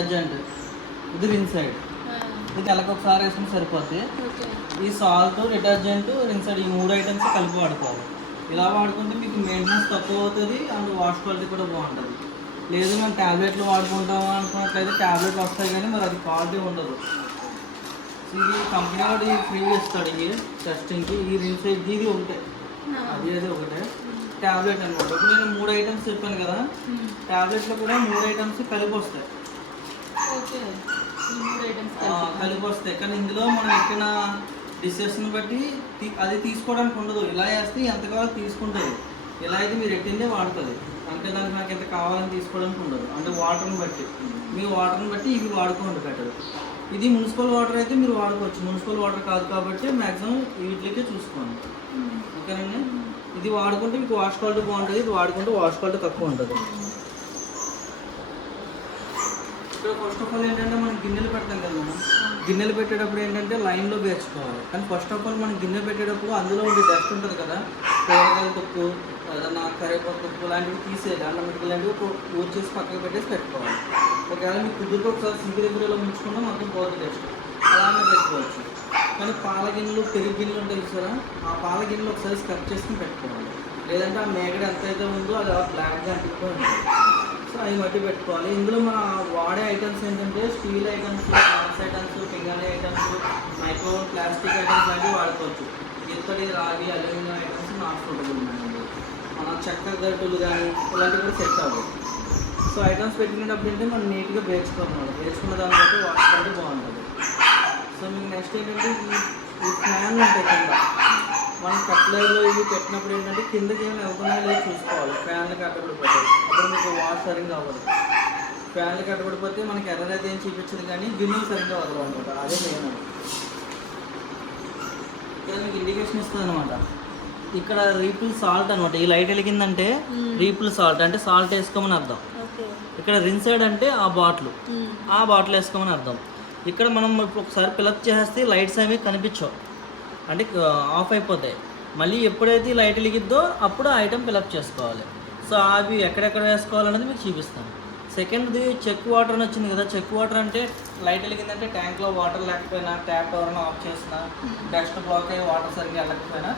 Detergent ఇది rinse aid ఇది నెలకు ఒకసారి వేసుకుని సరిపోద్ది. ఈ సాల్ట్ డిటర్జెంట్ రిన్సైడ్ ఈ మూడు ఐటమ్స్ కలిపి వాడుకోవాలి. ఇలా వాడుకుంటే మీకు మెయింటెనెన్స్ తక్కువ అవుతుంది అండ్ వాష్ క్వాలిటీ కూడా బాగుంటుంది. లేదు మనం ట్యాబ్లెట్లు వాడుకుంటాము అనుకున్నట్లయితే ట్యాబ్లెట్లు వస్తాయి కానీ మరి అది క్వాలిటీ ఉండదు. ఇది కంపెనీ వాడు ఫ్రీ ఇస్తాడు ఇది టెస్టింగ్కి ఈ రిన్సైడ్ ఇది ఉంటాయి అది అది ఒకటే. ట్యాబ్లెట్ అనమాట ఇప్పుడు నేను మూడు ఐటమ్స్ చెప్పాను కదా. ట్యాబ్లెట్లో కూడా మూడు ఐటమ్స్ కలిపి వస్తాయి ఓకే ఈ మూడు ఐటమ్స్ ఆ, కలిపి. వస్తాయి. కానీ ఇందులో మనం ఎక్కిన డిషెస్ని బట్టి అది తీసుకోవడానికి ఉండదు. ఇలా వేస్తే ఎంత కావాలో తీసుకుంటుంది. ఇలా అయితే మీరు ఎట్టిందే వాడుతుంది. అంటే దానికి నాకు ఎంత కావాలని తీసుకోవడానికి ఉండదు. అంటే వాటర్ని బట్టి. మీ వాటర్ని బట్టి ఇవి వాడుకోండి బెటర్ ఇది మున్సిపల్ వాటర్ అయితే మీరు వాడుకోవచ్చు. మున్సిపల్ వాటర్ కాదు కాబట్టి మ్యాక్సిమం వీటికే చూసుకోండి. ఓకేనండి? ఇది వాడుకుంటే మీకు వాష్ క్వాలిటీ బాగుంటుంది. ఇది వాడుకుంటే వాష్ క్వాలిటీ తక్కువ ఉంటుంది. ఇక్కడ ఫస్ట్ ఆఫ్ ఆల్ ఏంటంటే మనం గిన్నెలు పెడతాం కదా మనం గిన్నెలు పెట్టేటప్పుడు ఏంటంటే లైన్లో పేర్చుకోవాలి కానీ ఫస్ట్ ఆఫ్ ఆల్ మనం గిన్నె పెట్టేటప్పుడు అందులో ఉండే డస్ట్ ఉంటుంది కదా. కూరగాయల తుప్పు ఏదన్నా కరివేపాకు తుప్పు లాంటివి తీసేది అన్నం మెటుకు లాంటివి యూజ్ చేసి పక్కకు పెట్టేసి పెట్టుకోవాలి. ఒకవేళ మీకు కుదురుతో ఒకసారి సింక్ దగ్గర ముంచుకుంటే ఉంచుకుంటే మొత్తం పోతుంది డస్ట్ అలానే పెట్టుకోవచ్చు. కానీ పాల గిన్నెలు పెరుగు గిన్నెలు ఉంటాయి చూసారా? ఆ పాల గిన్నెలు ఒకసారి స్కప్ చేసుకుని పెట్టుకోవాలి. లేదంటే ఆ మేకడ ఎంత అయితే ఉందో అది బ్లాక్గా అంటుకుపోయి ఉంటుంది. సో అవి బట్టి పెట్టుకోవాలి. ఇందులో మన వాడే ఐటమ్స్ ఏంటంటే స్టీల్ ఐటమ్స్ గ్లాస్ ఐటమ్స్ పింగాణి ఐటమ్స్ మైక్రో ప్లాస్టిక్ ఐటమ్స్ లాంటివి వాడుకోవచ్చు. ఇత్తడి రాగి అల్యూమినియం ఐటమ్స్ నాట్ సూటబుల్ ఉన్నాయండి. మన చెక్క గడ్డలు కానీ ఇలాంటివి కూడా సెట్ అవ్వదు సో ఐటమ్స్ పెట్టినప్పుడు ఏంటంటే మనం నీట్గా వేసుకోవాలి వేసుకున్న దాన్ని బట్టి వాడుకుంటే బాగుంటుంది. సో మీకు నెక్స్ట్ ఏంటంటే ఈ ఫ్యాన్ ఉంటాయి కింద. మనం కట్లర్లో ఇవి పెట్టినప్పుడు ఏంటంటే కిందకి ఏమైనా వెళ్తున్నాయో లేదో చూసుకోవాలి. ఫ్యాన్లు కట్టబడిపోతాయి. అప్పుడు మీకు వాష్ సరిగ్గా అవ్వదు. ఫ్యాన్లు కట్టబడిపోతే మనకి ఎర్ర అయితే ఏం చూపించదు కానీ గిన్నెలు సరిగ్గా వదలవు అనమాట. అదే మెయిన్ ఇక్కడ మీకు ఇండికేషన్ ఇస్తుంది అనమాట. ఇక్కడ రీపుల్ సాల్ట్ అనమాట. ఈ లైట్ వెలిగిందంటే రీపుల్ సాల్ట్. అంటే సాల్ట్ వేసుకోమని అర్థం. ఇక్కడ రిన్సైడ్ అంటే ఆ బాటిల్. ఆ బాటిల్ వేసుకోమని అర్థం. ఇక్కడ మనం ఒకసారి పిలప్ చేస్తే లైట్స్ అవి కనిపించవు. అంటే ఆఫ్ అయిపోతాయి. మళ్ళీ ఎప్పుడైతే లైట్ వెలిగిద్దో అప్పుడు ఆ ఐటెం ఫిలప్ చేసుకోవాలి. సో అవి ఎక్కడెక్కడ వేసుకోవాలనేది మీకు చూపిస్తాను. సెకండ్ది చెక్ వాటర్ అని వచ్చింది కదా చెక్ వాటర్ అంటే లైట్ వెలిగిందంటే ట్యాంక్లో వాటర్ లేకపోయినా ట్యాప్ ఎవరైనా ఆఫ్ చేసినా డస్ట్ బ్లాక్ అయ్యి వాటర్ సరిగ్గా వెళ్ళకపోయినా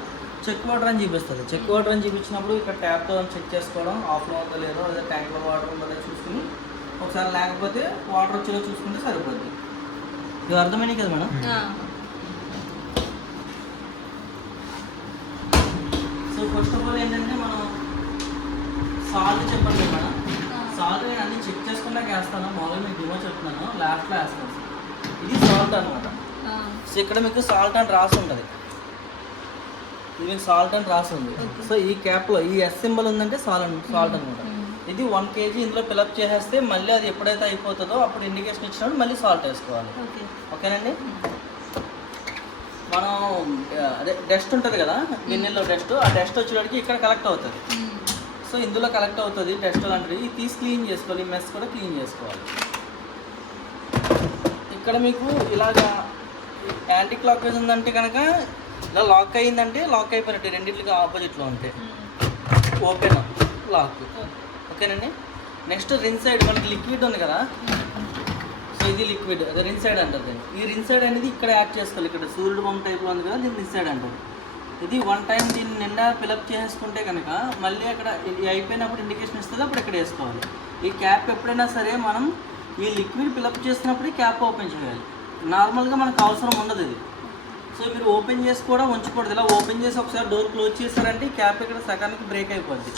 చెక్ వాటర్ అని చూపిస్తుంది చెక్ వాటర్ అని చూపించినప్పుడు ఇక్కడ ట్యాప్తో చెక్ చేసుకోవడం ఆఫ్లో ఉందో లేదో లేదా ట్యాంక్లో వాటర్ ఉందో లేదో చూసుకుని ఒకసారి లేకపోతే వాటర్ వచ్చేలో చూసుకుంటే సరిపోద్ది. ఇది అర్థమైనాయి కదా madam so first of all ఏంటంటే మనం సాల్ట్ చెప్పండి మేడం. సాల్ట్ నేను అన్ని చెక్ చేసుకున్నాక వేస్తాను మామూలుగా మీకు డిమో చెప్తున్నాను. లాస్ట్లో వేస్తాను. ఇది సాల్ట్ అనమాట సో ఇక్కడ మీకు సాల్ట్ అని రాసి ఉంటుంది. ఇది మీకు సాల్ట్ అని రాసి ఉంది. సో ఈ క్యాప్లో ఈ ఎస్ సింబల్ ఉందంటే సాల్ట్ సాల్ట్ అనమాట ఇది వన్ కేజీ ఇందులో ఫిలప్ చేసేస్తే మళ్ళీ అది ఎప్పుడైతే అయిపోతుందో అప్పుడు ఇండికేషన్ ఇచ్చినప్పుడు మళ్ళీ సాల్ట్ వేసుకోవాలి. ఓకే. ఓకేనండి మనం అదే డస్ట్ ఉంటుంది కదా గిన్నెలో డస్ట్ ఆ డస్ట్ వచ్చేటికి ఇక్కడ కలెక్ట్ అవుతుంది. సో ఇందులో కలెక్ట్ అవుతుంది డస్ట్ లాంటిది. తీసి క్లీన్ చేసుకోవాలి మెస్ కూడా క్లీన్ చేసుకోవాలి. ఇక్కడ మీకు ఇలాగా యాంటీ క్లాక్ వైజ్ ఉందంటే కనుక ఇలా లాక్ అయిందంటే లాక్ అయిపోయినట్టు. రెండింటికి ఆపోజిట్లో ఉంటే. ఓపెన్ లాక్ ఓకేనండి? నెక్స్ట్ రిన్ సైడ్ మనకి లిక్విడ్ ఉంది కదా. ఇది లిక్విడ్ అదే రిన్సైడ్ అంటారు దీన్ని. ఈ రిన్సైడ్ అనేది ఇక్కడ యాడ్ చేసుకోవాలి. ఇక్కడ సూర్యుడు బొమ్మ టైప్లో ఉంది కదా దీన్ని రిన్సైడ్ అంటారు. ఇది వన్ టైం దీన్ని నిండా ఫిలప్ చేసుకుంటే కనుక మళ్ళీ అక్కడ ఇది అయిపోయినప్పుడు ఇండికేషన్ ఇస్తుంది అప్పుడు ఇక్కడ వేసుకోవాలి. ఈ క్యాప్ ఎప్పుడైనా సరే మనం ఈ లిక్విడ్ ఫిలప్ చేసినప్పుడు ఈ క్యాప్ ఓపెన్ చేయాలి. నార్మల్గా మనకు అవసరం ఉండదు ఇది. సో మీరు ఓపెన్ చేసి కూడా ఉంచకూడదు. ఇలా ఓపెన్ చేసి ఒకసారి డోర్ క్లోజ్ చేశారంటే క్యాప్ ఇక్కడ సగానికి బ్రేక్ అయిపోద్ది.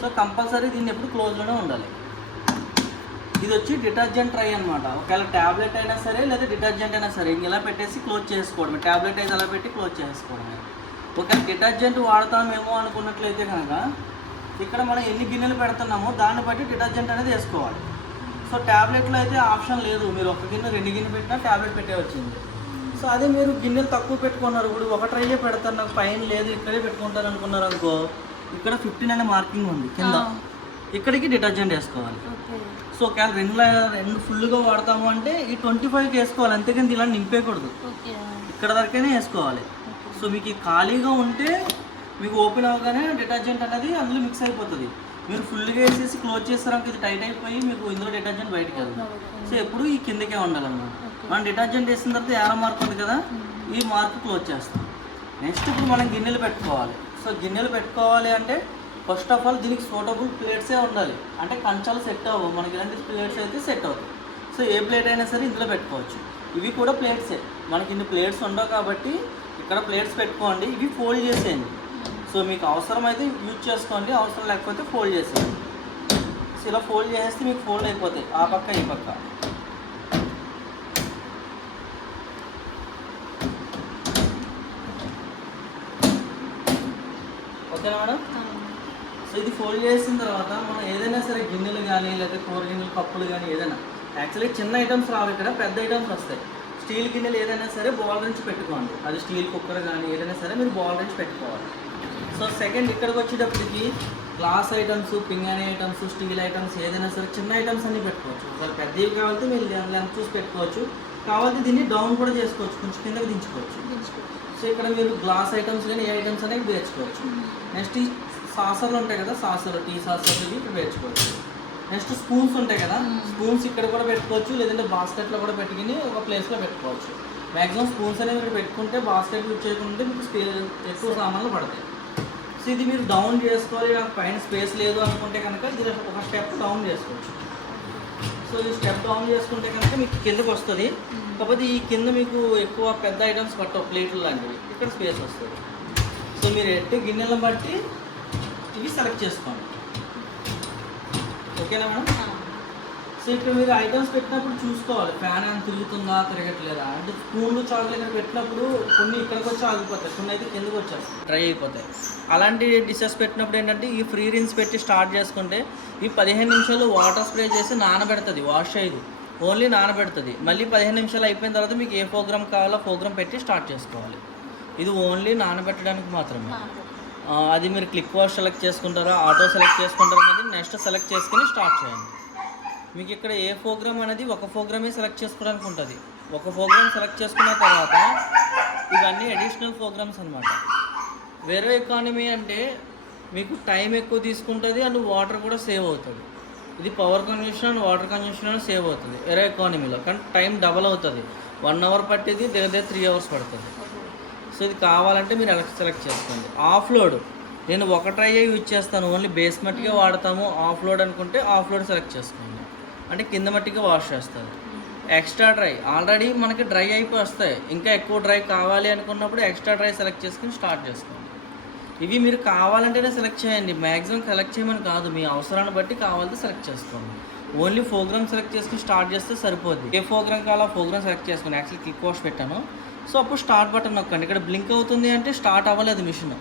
సో కంపల్సరీ దీన్ని ఎప్పుడు క్లోజ్లోనే ఉండాలి. ఇది వచ్చి డిటర్జెంట్ ట్రై అనమాట ఒకవేళ ట్యాబ్లెట్ అయినా సరే లేదా డిటర్జెంట్ అయినా సరే ఇలా పెట్టేసి క్లోజ్ చేసుకోవడమే. ట్యాబ్లెట్ అయితే అలా పెట్టి క్లోజ్ చేసుకోవడమే. ఒకవేళ డిటర్జెంట్ వాడతామేమో అనుకున్నట్లయితే కనుక ఇక్కడ మనం ఎన్ని గిన్నెలు పెడుతున్నామో దాన్ని బట్టి డిటర్జెంట్ అనేది వేసుకోవాలి. సో ట్యాబ్లెట్లో అయితే ఆప్షన్ లేదు. మీరు ఒక గిన్నె రెండు గిన్నె పెట్టినా ట్యాబ్లెట్ పెట్టే వచ్చింది. సో అదే మీరు గిన్నెలు తక్కువ పెట్టుకున్నారు. ఇప్పుడు ఒక ట్రైయే పెడతారు. నాకు పైన లేదు ఇక్కడే పెట్టుకుంటారు అనుకున్నారు అనుకో ఇక్కడ ఫిఫ్టీన్ అనే మార్కింగ్ ఉంది కింద. ఇక్కడికి డిటర్జెంట్ వేసుకోవాలి. సో ఒకవేళ రెండు రెండు ఫుల్గా వాడతాము అంటే ఈ ట్వంటీ ఫైవ్కి వేసుకోవాలి. అంతేకాని ఇలా నింపేయకూడదు. ఇక్కడ వరకైనా వేసుకోవాలి. సో మీకు ఖాళీగా ఉంటే మీకు ఓపెన్ అవ్వగానే డిటర్జెంట్ అనేది అందులో మిక్స్ అయిపోతుంది. మీరు ఫుల్గా వేసేసి క్లోజ్ చేస్తారంటే ఇది టైట్ అయిపోయి మీకు ఇందులో డిటర్జెంట్ బయటికి వెళ్తుంది సో ఎప్పుడు ఈ కిందకే ఉండాలన్నమాట. మనం డిటర్జెంట్ వేసిన తర్వాత ఏరో మార్క్ ఉంది కదా ఈ మార్క్ క్లోజ్ చేస్తాం. నెక్స్ట్ ఇప్పుడు మనం గిన్నెలు పెట్టుకోవాలి. సో గిన్నెలు పెట్టుకోవాలి అంటే ఫస్ట్ ఆఫ్ ఆల్ దీనికి సూటబుల్ ప్లేట్సే ఉండాలి. అంటే కంచాలు సెట్ అవ్వవు. మనకి ఇలాంటి ప్లేట్స్ అయితే సెట్ అవుతాయి. సో ఏ ప్లేట్ అయినా సరే ఇందులో పెట్టుకోవచ్చు. ఇవి కూడా ప్లేట్సే. మనకి ఇన్ని ప్లేట్స్ ఉండవు కాబట్టి ఇక్కడ ప్లేట్స్ పెట్టుకోండి. ఇవి ఫోల్డ్ చేసేయండి. సో మీకు అవసరం అయితే యూజ్ చేసుకోండి. అవసరం లేకపోతే ఫోల్డ్ చేసేయండి. సో ఇలా ఫోల్డ్ చేసేస్తే మీకు ఫోల్డ్ అయిపోతాయి. ఆ పక్క ఈ పక్క. ఓకేనా మేడం? సో ఇది ఫోల్డ్ చేసిన తర్వాత మనం ఏదైనా సరే గిన్నెలు కానీ లేదా కూర గిన్నెలు కప్పులు కానీ ఏదైనా యాక్చువల్లీ చిన్న ఐటమ్స్ రావు ఇక్కడ పెద్ద ఐటమ్స్ వస్తాయి. స్టీల్ గిన్నెలు ఏదైనా సరే బాల్ నుంచి పెట్టుకోండి. అది స్టీల్ కుక్కర్ కానీ ఏదైనా సరే మీరు బాల్ నుంచి పెట్టుకోవాలి. సో సెకండ్ ఇక్కడికి వచ్చేటప్పటికి గ్లాస్ ఐటమ్స్ పింగాణి ఐటమ్స్ స్టీల్ ఐటమ్స్ ఏదైనా సరే చిన్న ఐటమ్స్ అన్ని పెట్టుకోవచ్చు. ఒకవేళ పెద్దవి కావాలంటే మీరు లెంత్ చూసి పెట్టుకోవచ్చు. కావాలంటే దీన్ని డౌన్ కూడా చేసుకోవచ్చు. కొంచెం కిందకి దించుకోవచ్చు. సో ఇక్కడ మీరు గ్లాస్ ఐటమ్స్ కానీ ఏ ఐటమ్స్ అనేవి పేర్చుకోవచ్చు నెక్స్ట్ ఈ సాసర్లు ఉంటాయి కదా సాసర్లు టీ సాసర్లు ఇక్కడ పేర్చుకోవచ్చు నెక్స్ట్ స్పూన్స్ ఉంటాయి కదా స్పూన్స్ ఇక్కడ కూడా పెట్టుకోవచ్చు లేదంటే బాస్కెట్లో కూడా పెట్టుకుని ఒక ప్లేస్లో పెట్టుకోవచ్చు. మ్యాక్సిమం స్పూన్స్ అనేవి ఇక్కడ పెట్టుకుంటే బాస్కెట్ యూజ్ చేయకుంటే మీకు స్పే ఎక్కువ సామాన్లు పడతాయి. సో ఇది మీరు డౌన్ చేసుకోవాలి నాకు పైన స్పేస్ లేదు అనుకుంటే కనుక ఇది ఒక స్టెప్ డౌన్ చేసుకోవచ్చు. సో ఈ స్టెప్ డౌన్ చేసుకుంటే కనుక మీకు కిందకు వస్తుంది. కాకపోతే ఈ కింద మీకు ఎక్కువ పెద్ద ఐటమ్స్ పట్టవు ప్లేట్లు లాంటివి. ఇక్కడ స్పేస్ వస్తుంది. సో మీరు ఎట్టు గిన్నెలను బట్టి ఇవి సెలెక్ట్ చేసుకోండి. ఓకేనా మేడం? సో ఇక్కడ మీరు ఐటమ్స్ పెట్టినప్పుడు చూసుకోవాలి. ఫ్యాన్ ఏమైనా తిరుగుతుందా తిరగట్లేదా? అంటే స్పూన్లు చాకులు ఇక్కడ పెట్టినప్పుడు కొన్ని ఇక్కడికి వచ్చి ఆగిపోతాయి. కొన్ని అయితే కిందకి వచ్చేస్తాయి. డ్రై అయిపోతాయి. అలాంటి డిషెస్ పెట్టినప్పుడు ఏంటంటే ఈ ఫ్రీ రిన్స్ పెట్టి స్టార్ట్ చేసుకుంటే ఈ పదిహేను నిమిషాలు వాటర్ స్ప్రే చేసి నానబెడుతుంది. వాష్ అయ్యేది. ఓన్లీ నానబెడుతుంది. మళ్ళీ పదిహేను నిమిషాలు అయిపోయిన తర్వాత మీకు ఏ ప్రోగ్రామ్ కావాలో ప్రోగ్రామ్ పెట్టి స్టార్ట్ చేసుకోవాలి. ఇది ఓన్లీ నానబెట్టడానికి మాత్రమే. అది మీరు క్లిక్ వాష్ సెలెక్ట్ చేసుకుంటారా ఆటో సెలెక్ట్ చేసుకుంటారా అనేది నెక్స్ట్ సెలెక్ట్ చేసుకుని స్టార్ట్ చేయండి. మీకు ఇక్కడ ఏ ప్రోగ్రామ్ అనేది ఒక ప్రోగ్రామే సెలెక్ట్ చేసుకోవడానికి ఉంటుంది. ఒక ప్రోగ్రామ్ సెలెక్ట్ చేసుకున్న తర్వాత ఇవన్నీ అడిషనల్ ప్రోగ్రామ్స్ అనమాట వేరే ఎకానమీ అంటే మీకు టైం ఎక్కువ తీసుకుంటుంది అండ్ వాటర్ కూడా సేవ్ అవుతుంది. ఇది power consumption and water consumption అని సేవ్ అవుతుంది. వేరే ఎకానమీలో కానీ టైం డబల్ అవుతుంది. వన్ అవర్ పట్టేది దగ్గర దగ్గర త్రీ అవర్స్ పడుతుంది. సో ఇది కావాలంటే మీరు ఎలా సెలెక్ట్ చేసుకోండి. ఆఫ్ లోడ్ నేను ఒక ట్రై యూజ్ చేస్తాను. ఓన్లీ బేస్ మట్టిగా వాడతాము. ఆఫ్ లోడ్ అనుకుంటే ఆఫ్ లోడ్ సెలెక్ట్ చేసుకోండి. అంటే కింద మట్టిగా వాష్ చేస్తారు. Extra dry. ఆల్రెడీ మనకి డ్రై అయిపోయి వస్తాయి ఇంకా ఎక్కువ డ్రై కావాలి అనుకున్నప్పుడు ఎక్స్ట్రా డ్రై సెలెక్ట్ చేసుకుని స్టార్ట్ చేసుకోండి. ఇవి మీరు కావాలంటేనే సెలెక్ట్ చేయండి. మ్యాక్సిమం సెలెక్ట్ చేయమని కాదు. మీ అవసరాన్ని బట్టి కావాలంటే సెలెక్ట్ చేసుకోండి. ఓన్లీ ప్రోగ్రామ్ సెలెక్ట్ చేసుకుని స్టార్ట్ చేస్తే సరిపోద్ది. ఏ ప్రోగ్రామ్ కావాలో ప్రోగ్రామ్ సెలెక్ట్ చేసుకోండి యాక్చువల్లీ క్లిక్ వాష్ పెట్టాను. సో అప్పుడు స్టార్ట్ బటన్ నొక్కండి. ఇక్కడ బ్లింక్ అవుతుంది అంటే స్టార్ట్ అవ్వలేదు మిషన్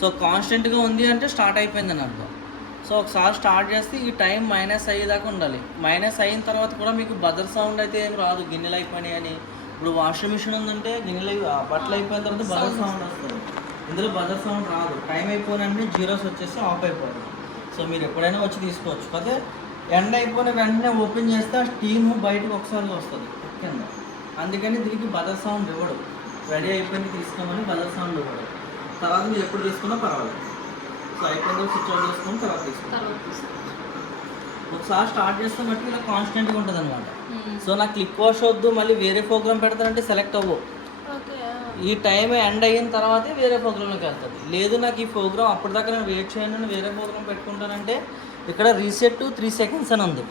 సో కాన్స్టెంట్గా ఉంది అంటే స్టార్ట్ అయిపోయింది అని అర్థం. సో ఒకసారి స్టార్ట్ చేస్తే ఈ టైం మైనస్ అయ్యేదాకా ఉండాలి. మైనస్ అయిన తర్వాత కూడా మీకు బదర్ సౌండ్ అయితే ఏం రాదు. గిన్నెలు అయిపోయినాయి అని. ఇప్పుడు వాషింగ్ మిషన్ ఉందంటే గిన్నెలు బట్టలు అయిపోయిన తర్వాత బదర్ సౌండ్ వస్తుంది. ఇందులో బదర్ సౌండ్ రాదు. టైం అయిపోయినంటే జీరోస్ వచ్చేసి ఆఫ్ అయిపోతుంది. సో మీరు ఎప్పుడైనా వచ్చి తీసుకోవచ్చు. కాకపోతే ఎండ్ అయిపోయిన వెంటనే ఓపెన్ చేస్తే ఆ స్టీమ్ బయటకు ఒకసారి వస్తుంది. కింద. అందుకని దీనికి బదర్ సౌండ్ ఇవ్వడు. రెడీ అయిపోయింది తీసుకోమని బదర్ సౌండ్ ఇవ్వడు. తర్వాత మీరు ఎప్పుడు తీసుకున్నా పర్వాలేదు. సో అయిపోయిందో స్విచ్ ఆఫ్ చేసుకుని తర్వాత తీసుకుంటాం. ఒకసారి స్టార్ట్ చేస్తే మట్టుకు ఇలా కాన్స్టెంట్గా ఉంటుంది అనమాట. సో నాకు క్లిక్ వాష్ వద్దు మళ్ళీ వేరే ప్రోగ్రామ్ పెడతానంటే సెలెక్ట్ అవ్వవు ఓకే ఈ టైం ఎండ్ అయిన తర్వాతే వేరే ప్రోగ్రామ్లోకి వెళ్తుంది. లేదు నాకు ఈ ప్రోగ్రామ్ అప్పటిదాకా నేను వెయిట్ చేయను వేరే ప్రోగ్రామ్ పెట్టుకుంటానంటే ఇక్కడ రీసెట్ త్రీ సెకండ్స్ అని ఉంది.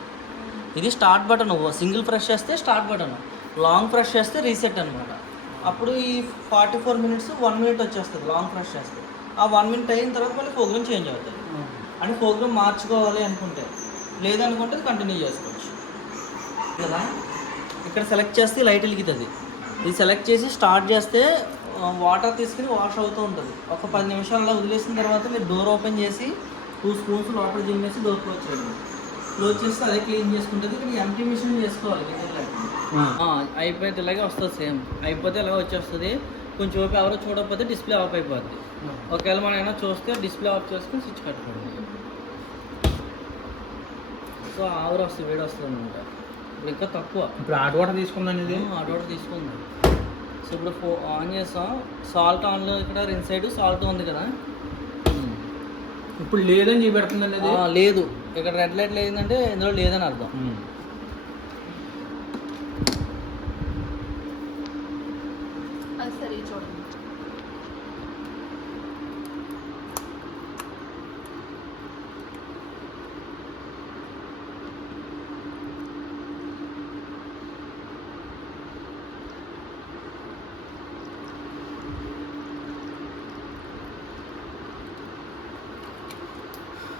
ఇది స్టార్ట్ బటన్ సింగిల్ ప్రెస్ చేస్తే స్టార్ట్ బటన్. లాంగ్ ప్రెస్ చేస్తే రీసెట్ అనమాట అప్పుడు ఈ forty four minutes one minute వచ్చేస్తుంది లాంగ్ ప్రెస్ చేస్తే. ఆ వన్ మినిట్ అయిన తర్వాత మళ్ళీ ప్రోగ్రామ్ చేంజ్ అవుతుంది. అంటే ప్రోగ్రామ్ మార్చుకోవాలి అనుకుంటే. లేదనుకుంటే కంటిన్యూ చేసుకోవచ్చు. కదా? ఇక్కడ సెలెక్ట్ చేస్తే లైట్ వెలుగుతుంది. ఇది సెలెక్ట్ చేసి స్టార్ట్ చేస్తే వాటర్ తీసుకుని వాష్ అవుతూ ఉంటుంది. ఒక పది నిమిషాల్లో వదిలేసిన తర్వాత మీరు డోర్ ఓపెన్ చేసి టూ స్పూన్స్ వాటర్ జిమ్మేసి డోర్ క్లోజ్ చేయండి. క్లోజ్ చేస్తే అదే క్లీన్ చేసుకుంటుంది. ఇక్కడ ఎంటీ మిషన్ చేసుకోవాలి అయిపోతే ఇలాగే వస్తుంది సేమ్ అయిపోతే ఇలాగే వచ్చేస్తుంది? కొంచెం ఓపి ఎవరో చూడకపోతే డిస్ప్లే ఆఫ్ అయిపోద్ది. ఒకవేళ మనం ఏమైనా చూస్తే డిస్ప్లే ఆఫ్ చేసుకుని స్విచ్ కట్టుకోండి సో ఆవిరి వస్తుంది వేడి వస్తుంది అనమాట ఇప్పుడు ఇంకా తక్కువ. ఇప్పుడు హాట్ వాటర్ తీసుకున్నాను ఇది. ఆటోడ తీసుకుందాం. సో ఇప్పుడు ఫో ఆన్ చేస్తాం సాల్ట్ ఆన్లో ఇక్కడ రెండు సైడ్ సాల్ట్ ఉంది కదా. ఇప్పుడు లేదని చూపెడుతుందండి లేదు. ఇక్కడ రెడ్ లైట్ లేదంటే ఇందులో లేదని అర్థం ఉమ్. అది సరే చూడండి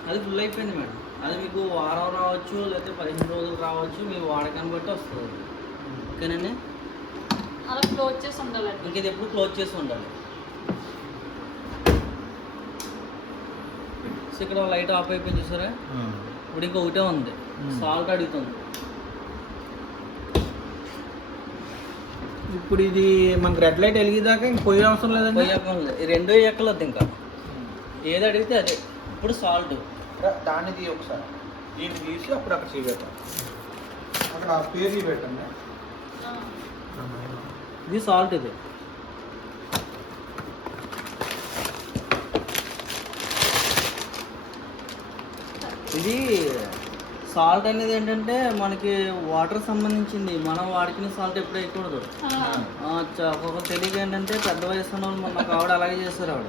అది ఫుల్ అయిపోయింది మేడం అది మీకు వారం రావచ్చు లేకపోతే పదిహేను రోజులు రావచ్చు మీ వాడకాన్ని బట్టి వస్తుంది. ఓకేనండి? అలా క్లోజ్ చేసి ఉండాలండి. ఇంక ఇది ఎప్పుడు క్లోజ్ చేసి ఉండాలి. సో ఇక్కడ లైట్ ఆఫ్ అయిపోయింది చూసారా. ఇప్పుడు ఇంకొకటే ఉంది. Hmm. సాల్ట్ అడుగుతుంది. ఇప్పుడు ఇది మనకి రెడ్ లైట్ వెలిగేదాకా ఇంక పోయే అవసరం లేదండి? ఉంది ఈ రెండో ఎక్కలొద్దు ఇంకా. ఏది అడిగితే అదే. ఇప్పుడు సాల్ట్. దాన్ని తీయ ఒకసారి. దీన్ని తీసి అప్పుడు అక్కడ చేయబెట్టాలి అక్కడ ఆ పేరు పెట్టండి ఇది సాల్ట్ ఇది. ఇది సాల్ట్ అనేది ఏంటంటే మనకి వాటర్ సంబంధించింది. మనం వాడుకునే సాల్ట్ ఎప్పుడు వేయకూడదు. ఒక్కొక్క తెలియక ఏంటంటే పెద్ద వయసు ఉన్న వాళ్ళు ఆవిడ అలాగే చేస్తారు ఆవిడ.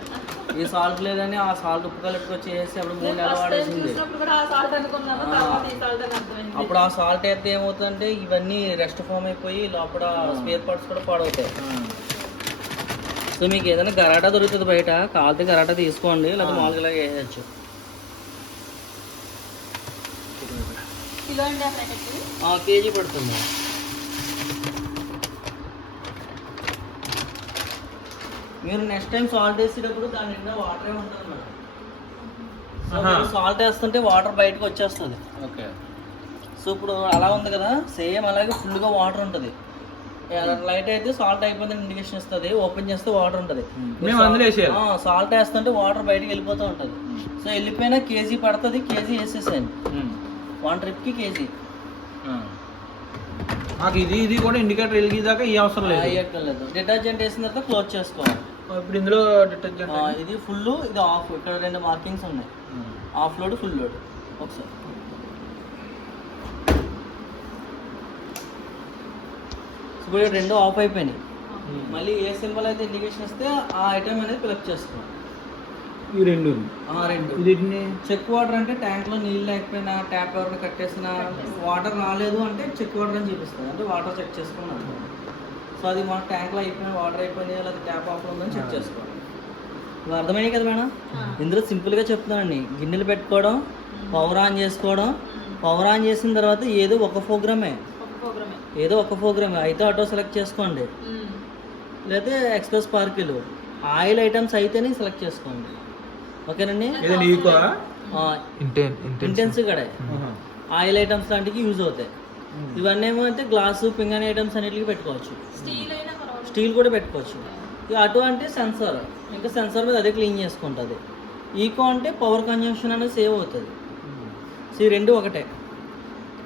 ఈ సాల్ట్ లేదని ఆ సాల్ట్ ఉప్పు కలుపుకొచ్చి చేసి అప్పుడు మూడు నెలలు వాడేసింది. అప్పుడు ఆ సాల్ట్ అయితే ఏమవుతుందంటే ఇవన్నీ రెస్ట్ ఫామ్ అయిపోయి లోపల స్పేర్ పార్ట్స్ కూడా పాడవుతాయి. సో మీకు ఏదైనా గరాటా దొరుకుతుంది బయట కావాలంటే గరాటా తీసుకోండి లేదా మామూలుగా ఇలాగ కిలో అండి కేజీ పడుతుంది. మీరు నెక్స్ట్ టైం సాల్ట్ వేసేటప్పుడు దాని నిండా వాటరే ఉంటుంది మేడం. సో. సాల్ట్ వేస్తుంటే వాటర్ బయటకు వచ్చేస్తుంది. ఓకే. సో ఇప్పుడు అలా ఉంది కదా సేమ్ అలాగే ఫుల్గా వాటర్ ఉంటుంది. లైట్ అయితే సాల్ట్ అయిపోయింది ఇండికేషన్ ఇస్తుంది ఓపెన్ చేస్తే వాటర్ ఉంటుంది. మేము. అందులో వేసేయాలి. సాల్ట్ వేస్తుంటే వాటర్ బయటకు వెళ్ళిపోతూ ఉంటుంది. సో వెళ్ళిపోయినా కేజీ పడుతుంది కేజీ వేసేసేయండి. వన్ ట్రిప్కి కేజీ. మాకు ఇది ఇది కూడా ఇండికేటర్ వెలిగేదాకా ఈ అవసరం లేదు. అయ్యక్కర్లేదు డిటర్జెంట్ వేసిన తర్వాత క్లోజ్ చేసుకోవాలి. ఇప్పుడు ఇందులో డిటర్జెంట్ ఇది ఫుల్ ఇది ఆఫ్ ఇక్కడ రెండు మార్కింగ్స్ ఉన్నాయి. ఆఫ్ లోడ్ ఫుల్ లోడ్ ఒకసారి. ఇప్పుడు రెండు ఆఫ్ అయిపోయినాయి. మళ్ళీ ఏ సింబల్ అయితే ఇండికేషన్ ఇస్తే ఆ ఐటమ్ అనేది ఫిలప్ చేసుకోవాలి. ఈ రెండు ఆ రెండు. ఇది చెక్ వాటర్ అంటే ట్యాంక్లో నీళ్ళు లేకపోయినా ట్యాప్ ఎవరిని కట్టేసిన వాటర్ రాలేదు అంటే చెక్ వాటర్ అని చూపిస్తుంది అంటే వాటర్ చెక్ చేసుకున్నాం సో అది మన ట్యాంక్లో అయిపోయిన వాటర్ అయిపోయింది లేదా ట్యాప్ ఆఫ్ ఉందని చెక్ చేసుకోవాలి. ఇవి అర్థమయ్యాయి కదా మేడం? ఇందులో సింపుల్గా చెప్తున్నానండి. గిన్నెలు పెట్టుకోవడం పవర్ ఆన్ చేసుకోవడం పవర్ ఆన్ చేసిన తర్వాత ఏదో ఒక ప్రోగ్రామే. ఒక ప్రోగ్రామే. ఏదో ఒక ప్రోగ్రామే. అయితే ఆటో సెలెక్ట్ చేసుకోండి. లేదా ఎక్స్ప్రెస్ పార్కిల్ ఆయిల్ ఐటమ్స్ అయితేనే సెలెక్ట్ చేసుకోండి. ఓకేనండి? ఈకో ఇంటెన్స్ కూడా. ఆయిల్ ఐటమ్స్ లాంటివి యూజ్ అవుతాయి. ఇవన్నీ ఏమో అయితే గ్లాసు పింగాణి ఐటమ్స్ అన్నిటికీ పెట్టుకోవచ్చు. స్టీల్ అయినా పర్వాలేదు. స్టీల్ కూడా పెట్టుకోవచ్చు. ఇక అటు అంటే సెన్సార్. ఇంకా సెన్సార్ మీద అదే క్లీన్ చేసుకుంటుంది. ఈకో అంటే పవర్ కన్జంప్షన్ అనేది సేవ్ అవుతుంది. సో ఈ రెండు ఒకటే.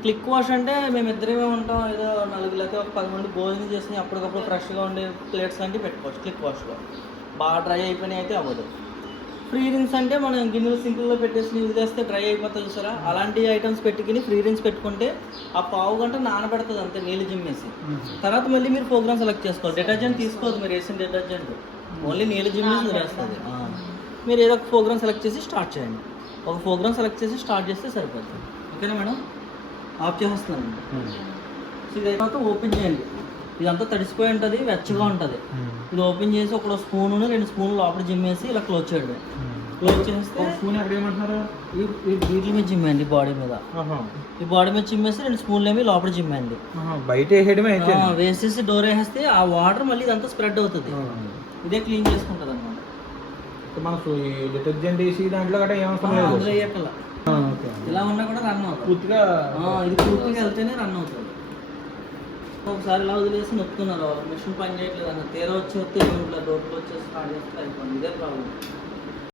క్లిక్ వాష్ అంటే మేము ఇద్దరేమే ఉంటాం. ఏదో నలుగురు లేకపోతే ఒక పది మంది భోజనం చేసి అప్పటికప్పుడు ఫ్రెష్గా ఉండే ప్లేట్స్ లాంటివి పెట్టుకోవచ్చు క్లిక్ వాష్లో. బాగా డ్రై అయిపోయినాయి అయితే అవ్వదు. ఫ్రీ రిన్స్ అంటే మనం గిన్నెలు సింకుల్లో పెట్టేసి వదిలేస్తే డ్రై అయిపోతుంది చూసారా? అలాంటి ఐటమ్స్ పెట్టుకుని ఫ్రీ రిన్స్ పెట్టుకుంటే ఆ పావు గంట నానబెడుతుంది అంతే నీళ్ళు జిమ్మేసి. తర్వాత మళ్ళీ మీరు ప్రోగ్రామ్ సెలెక్ట్ చేసుకోవాలి. డిటర్జెంట్ తీసుకోవద్దు మీరు వేసిన డిటర్జెంట్. ఓన్లీ నీళ్ళు జిమ్మేసి వదిలేస్తుంది. ఆ. మీరు ఏదో ఒక ప్రోగ్రామ్ సెలెక్ట్ చేసి స్టార్ట్ చేయండి. ఒక ప్రోగ్రామ్ సెలెక్ట్ చేసి స్టార్ట్ చేస్తే సరిపోతుంది. ఓకేనా మేడం? ఆఫ్ చేసేస్తున్నానండి. సో తర్వాత ఓపెన్ చేయండి. ఇదంతా తడిసిపోయి ఉంటుంది వెచ్చగా ఉంటుంది. ఇది ఓపెన్ చేసి ఒక స్పూన్ రెండు స్పూన్లు లోపల జిమ్మేసి ఇలా క్లోజ్ చేయడం. క్లోజ్ చేస్తే స్పూన్ ఎక్కడ ఏమంటున్నారు వీటి మీద జిమ్మండి బాడీ మీద. ఈ బాడీ మీద చిమ్మేసి రెండు స్పూన్లు ఏమి లోపల జిమ్మండి ఆహా, బయట వేసేయడమే వేసేసి డోర్ వేసేస్తే ఆ వాటర్ మళ్ళీ ఇదంతా స్ప్రెడ్ అవుతుంది. ఇదే క్లీన్ చేసుకుంటుంది అనమాట మనకు డిటర్జెంట్ వేసి దాంట్లో లేదు. ఇలా ఉన్నా కూడా రన్ అవుతుంది. పూర్తిగా ఇది పూర్తిగా వెళ్తేనే రన్ అవుతుంది. ఒకసారి ఇలా వదిలేసి నొక్కుతున్నారు మిషన్ పని చేయట్లేదు అన్న. తీరా వచ్చి వస్తే ఏమి డోర్కి వచ్చేసి స్టార్ట్ చేస్తే అయిపోయింది. ఇదే ప్రాబ్లం